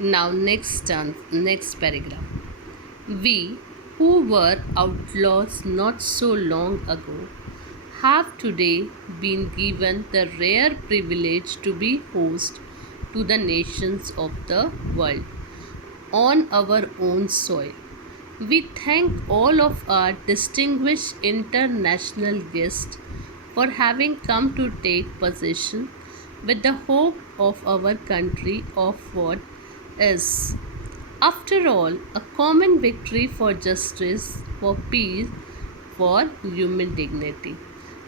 Now next paragraph. We who were outlaws not so long ago have today been given the rare privilege to be host to the nations of the world on our own soil. We thank all of our distinguished international guests for having come to take possession with the hope of our country of what is, after all, a common victory for justice, for peace, for human dignity.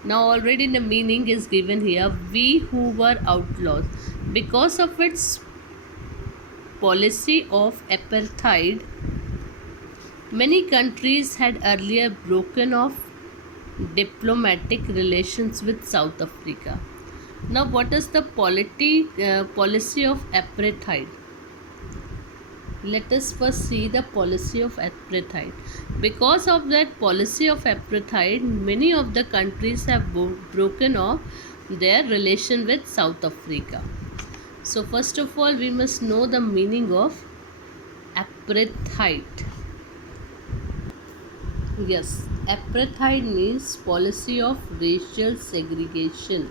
Now, already the meaning is given here. We who were outlaws, because of its policy of apartheid, many countries had earlier broken off diplomatic relations with South Africa. Now, what is the policy of apartheid? Let us first see the policy of apartheid. Because of that policy of apartheid, many of the countries have broken off their relation with South Africa. So, first of all, we must know the meaning of apartheid. Yes, apartheid means policy of racial segregation.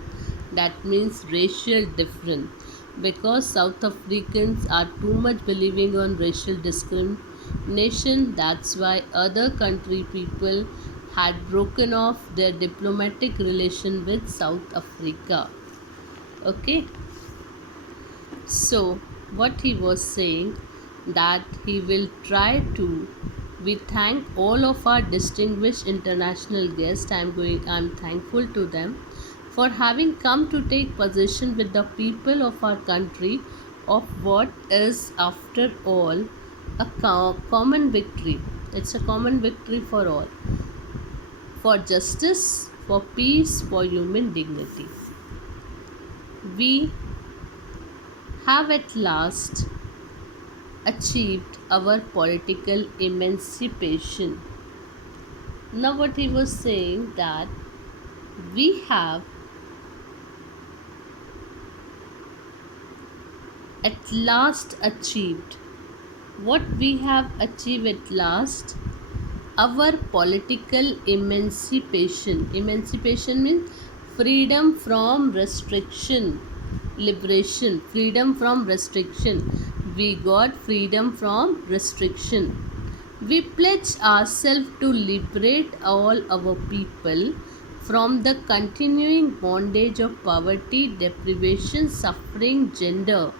That means racial difference. Because South Africans are too much believing on racial discrimination, that's why other country people had broken off their diplomatic relation with South Africa. Okay. So what he was saying, that he will try to, we thank all of our distinguished international guests. I'm thankful to them for having come to take possession with the people of our country of what is, after all, a common victory. It's a common victory for all, for justice, for peace, for human dignity. We have at last achieved our political emancipation. Now, what he was saying, that we have at last achieved. What we have achieved at last? Our political emancipation. Emancipation means freedom from restriction, liberation, freedom from restriction. We got freedom from restriction. We pledge ourselves to liberate all our people from the continuing bondage of poverty, deprivation, suffering, gender,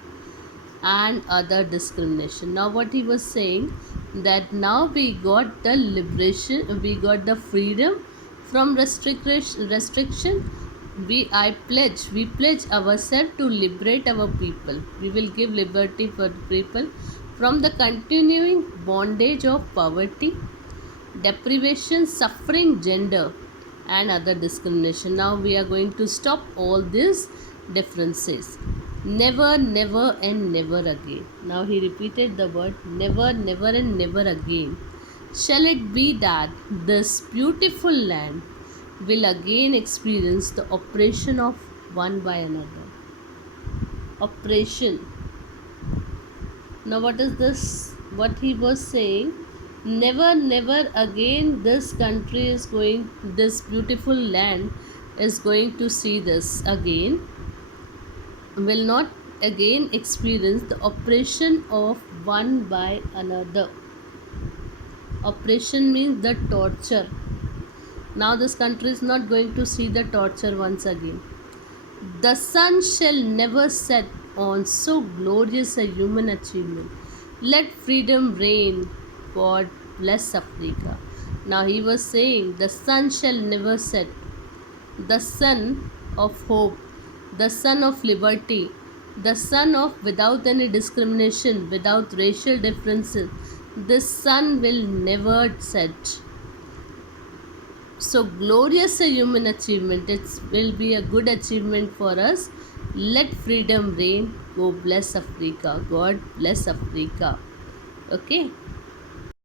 and other discrimination. Now, what he was saying, that now we got the liberation, we got the freedom from restriction. We pledge ourselves to liberate our people. We will give liberty for people from the continuing bondage of poverty, deprivation, suffering, gender, and other discrimination. Now we are going to stop all these differences. Never, never, and never again. Now he repeated the word never, never, and never again. Shall it be that this beautiful land will again experience the oppression of one by another? Oppression. Now, what is this? What he was saying? Never, never again this country is going, this beautiful land is going to see this again, will not again experience the oppression of one by another. Oppression means the torture. Now this country is not going to see the torture once again. The sun shall never set on so glorious a human achievement. Let freedom reign. God bless Africa. Now he was saying, the sun shall never set. The sun of hope, the sun of liberty, the sun of without any discrimination, without racial differences. This sun will never set. So glorious a human achievement. It will be a good achievement for us. Let freedom reign. Go bless Africa. God bless Africa. Okay.